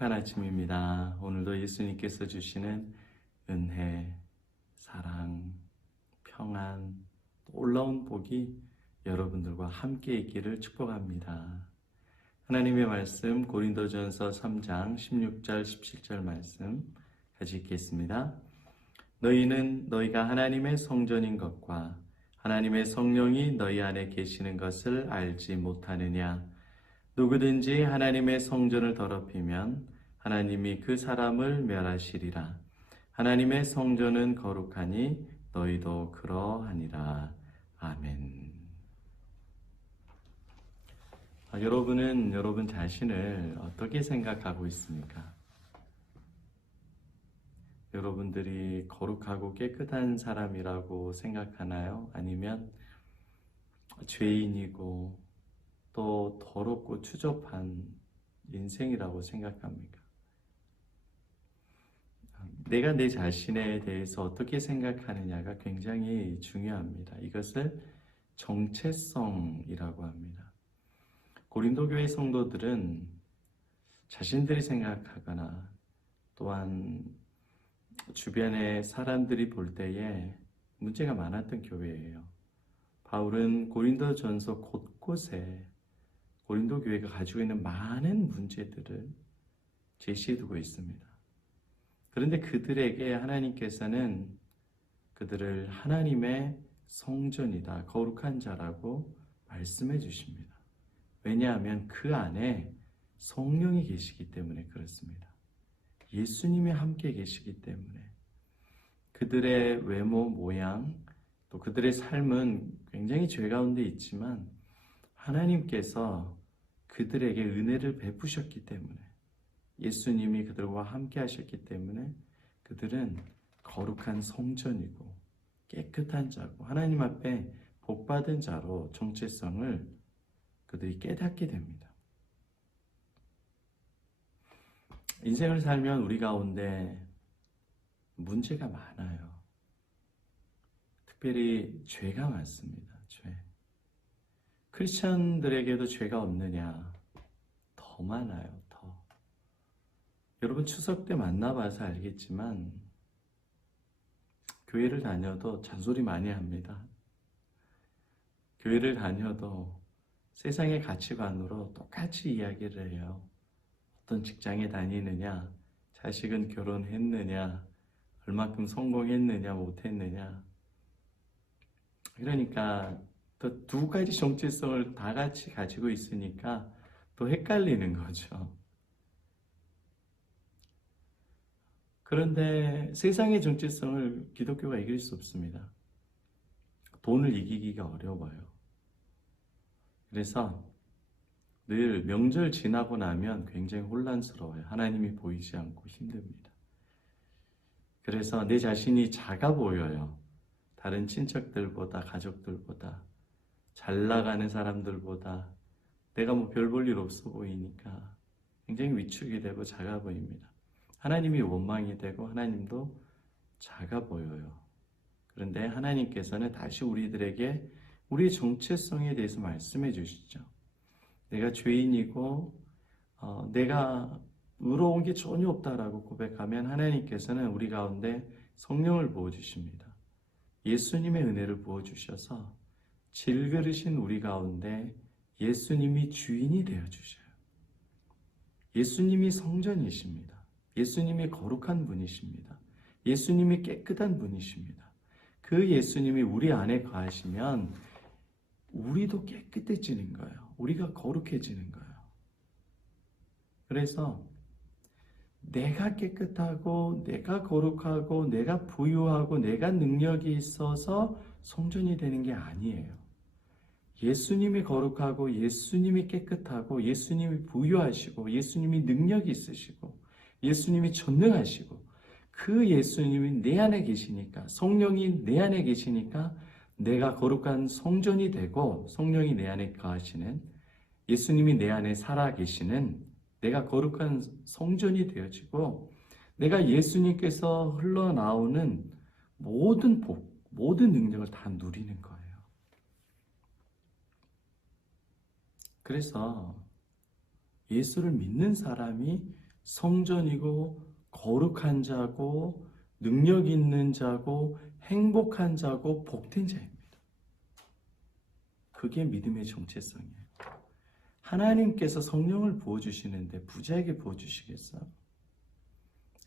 행복한 아침입니다. 오늘도 예수님께서 주시는 은혜, 사랑, 평안, 놀라운 복이 여러분들과 함께 있기를 축복합니다. 하나님의 말씀 고린도전서 3장 16절 17절 말씀 같이 읽겠습니다. 너희는 너희가 하나님의 성전인 것과 하나님의 성령이 너희 안에 계시는 것을 알지 못하느냐? 누구든지 하나님의 성전을 더럽히면 하나님이 그 사람을 멸하시리라. 하나님의 성전은 거룩하니 너희도 그러하니라. 아멘. 여러분은 여러분 자신을 어떻게 생각하고 있습니까? 여러분들이 거룩하고 깨끗한 사람이라고 생각하나요? 아니면 죄인이고 또 더럽고 추접한 인생이라고 생각합니까? 내가 내 자신에 대해서 어떻게 생각하느냐가 굉장히 중요합니다. 이것을 정체성이라고 합니다. 고린도 교회 성도들은 자신들이 생각하거나 또한 주변의 사람들이 볼 때에 문제가 많았던 교회예요. 바울은 고린도전서 곳곳에 고린도 교회가 가지고 있는 많은 문제들을 제시해두고 있습니다. 그런데 그들에게 하나님께서는 그들을 하나님의 성전이다, 거룩한 자라고 말씀해 주십니다. 왜냐하면 그 안에 성령이 계시기 때문에 그렇습니다. 예수님이 함께 계시기 때문에 그들의 외모, 모양, 또 그들의 삶은 굉장히 죄 가운데 있지만 하나님께서 그들에게 은혜를 베푸셨기 때문에 예수님이 그들과 함께 하셨기 때문에 그들은 거룩한 성전이고 깨끗한 자고 하나님 앞에 복받은 자로 정체성을 그들이 깨닫게 됩니다. 인생을 살면 우리 가운데 문제가 많아요. 특별히 죄가 많습니다. 죄. 크리스천들에게도 죄가 없느냐? 더 많아요. 더. 여러분 추석 때 만나봐서 알겠지만 교회를 다녀도 잔소리 많이 합니다. 교회를 다녀도 세상의 가치관으로 똑같이 이야기를 해요. 어떤 직장에 다니느냐, 자식은 결혼했느냐, 얼마큼 성공했느냐, 못했느냐. 그러니까 또 두 가지 정체성을 다 같이 가지고 있으니까 또 헷갈리는 거죠. 그런데 세상의 정체성을 기독교가 이길 수 없습니다. 돈을 이기기가 어려워요. 그래서 늘 명절 지나고 나면 굉장히 혼란스러워요. 하나님이 보이지 않고 힘듭니다. 그래서 내 자신이 작아 보여요. 다른 친척들보다, 가족들보다, 잘 나가는 사람들보다 내가 뭐 별 볼 일 없어 보이니까 굉장히 위축이 되고 작아 보입니다. 하나님이 원망이 되고 하나님도 작아 보여요. 그런데 하나님께서는 다시 우리들에게 우리의 정체성에 대해서 말씀해 주시죠. 내가 죄인이고 내가 의로운 게 전혀 없다라고 고백하면 하나님께서는 우리 가운데 성령을 부어주십니다. 예수님의 은혜를 부어주셔서 질그릇인 우리 가운데 예수님이 주인이 되어주셔요. 예수님이 성전이십니다. 예수님이 거룩한 분이십니다. 예수님이 깨끗한 분이십니다. 그 예수님이 우리 안에 거하시면 우리도 깨끗해지는 거예요. 우리가 거룩해지는 거예요. 그래서 내가 깨끗하고 내가 거룩하고 내가 부유하고 내가 능력이 있어서 성전이 되는 게 아니에요. 예수님이 거룩하고 예수님이 깨끗하고 예수님이 부유하시고 예수님이 능력이 있으시고 예수님이 전능하시고 그 예수님이 내 안에 계시니까 성령이 내 안에 계시니까 내가 거룩한 성전이 되고 성령이 내 안에 거하시는 예수님이 내 안에 살아 계시는 내가 거룩한 성전이 되어지고 내가 예수님께서 흘러나오는 모든 복, 모든 능력을 다 누리는 거예요. 그래서 예수를 믿는 사람이 성전이고 거룩한 자고 능력 있는 자고 행복한 자고 복된 자입니다. 그게 믿음의 정체성이에요. 하나님께서 성령을 부어주시는데 부자에게 부어주시겠어요?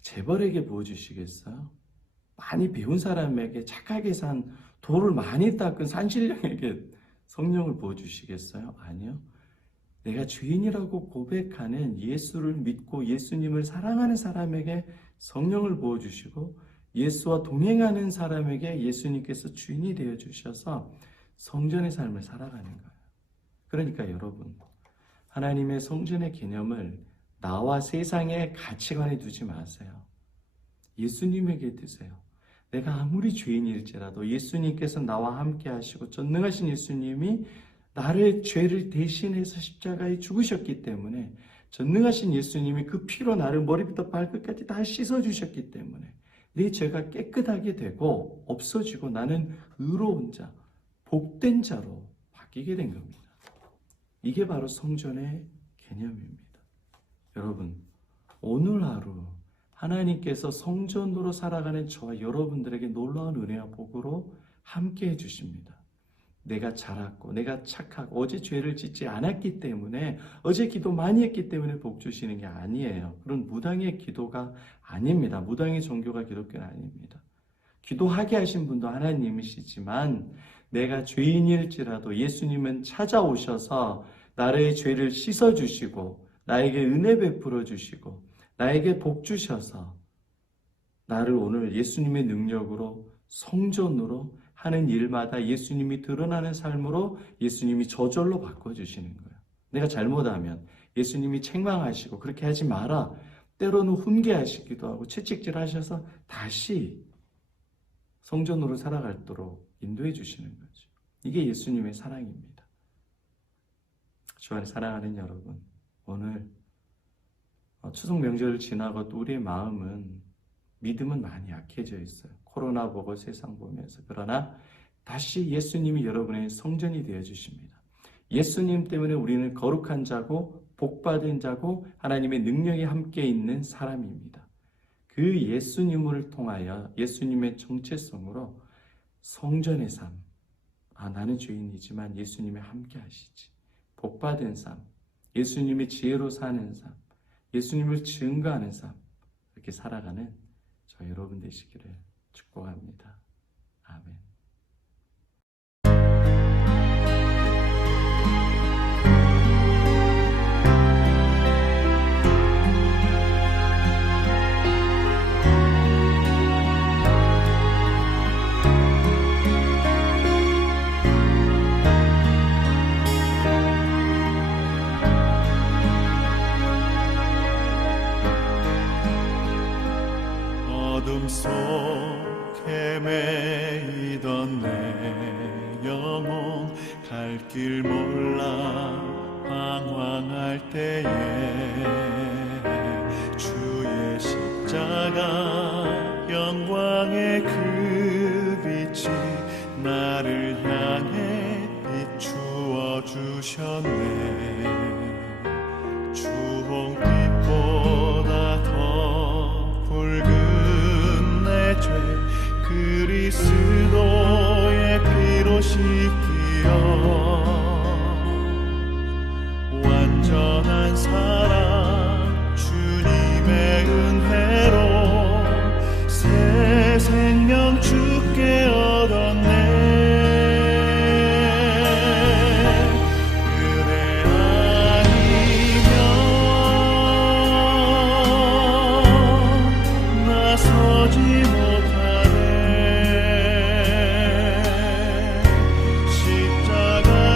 재벌에게 부어주시겠어요? 많이 배운 사람에게, 착하게 산, 돌을 많이 닦은 산신령에게 성령을 부어주시겠어요? 아니요. 내가 주인이라고 고백하는 예수를 믿고 예수님을 사랑하는 사람에게 성령을 부어주시고, 예수와 동행하는 사람에게 예수님께서 주인이 되어주셔서 성전의 삶을 살아가는 거예요. 그러니까 여러분, 하나님의 성전의 개념을 나와 세상의 가치관에 두지 마세요. 예수님에게 두세요. 내가 아무리 죄인일지라도 예수님께서 나와 함께 하시고 전능하신 예수님이 나를 죄를 대신해서 십자가에 죽으셨기 때문에, 전능하신 예수님이 그 피로 나를 머리부터 발끝까지 다 씻어주셨기 때문에 내 죄가 깨끗하게 되고 없어지고 나는 의로운 자, 복된 자로 바뀌게 된 겁니다. 이게 바로 성전의 개념입니다. 여러분, 오늘 하루 하나님께서 성전으로 살아가는 저와 여러분들에게 놀라운 은혜와 복으로 함께 해주십니다. 내가 잘했고 내가 착하고 어제 죄를 짓지 않았기 때문에, 어제 기도 많이 했기 때문에 복 주시는 게 아니에요. 그런 무당의 기도가 아닙니다. 무당의 종교가 기독교는 아닙니다. 기도하게 하신 분도 하나님이시지만 내가 죄인일지라도 예수님은 찾아오셔서 나의 죄를 씻어주시고 나에게 은혜 베풀어 주시고 나에게 복 주셔서 나를 오늘 예수님의 능력으로 성전으로 하는 일마다 예수님이 드러나는 삶으로 예수님이 저절로 바꿔주시는 거예요. 내가 잘못하면 예수님이 책망하시고 그렇게 하지 마라, 때로는 훈계하시기도 하고 채찍질 하셔서 다시 성전으로 살아가도록 인도해 주시는 거죠. 이게 예수님의 사랑입니다. 주 안에 사랑하는 여러분, 오늘 추석 명절을 지나고 또 우리의 마음은, 믿음은 많이 약해져 있어요. 코로나 보고 세상 보면서. 그러나 다시 예수님이 여러분의 성전이 되어 주십니다. 예수님 때문에 우리는 거룩한 자고 복받은 자고 하나님의 능력이 함께 있는 사람입니다. 그 예수님을 통하여 예수님의 정체성으로 성전의 삶, 나는 죄인이지만 예수님이 함께 하시지, 복받은 삶, 예수님의 지혜로 사는 삶, 예수님을 증거하는 삶, 이렇게 살아가는 저 여러분 되시기를 축복합니다. 아멘. 어둠 속에 매이던 내 영혼, 갈 길 몰라 방황할 때에 주의 십자가 영광의 그 빛이 나를 향해 비추어 주셨네. 주홍빛보다 더 붉은 내 죄 그리스도의 피로 씻기어 완전한 사랑 주님의 은혜로 새 생명 주께 얻었네. 십자가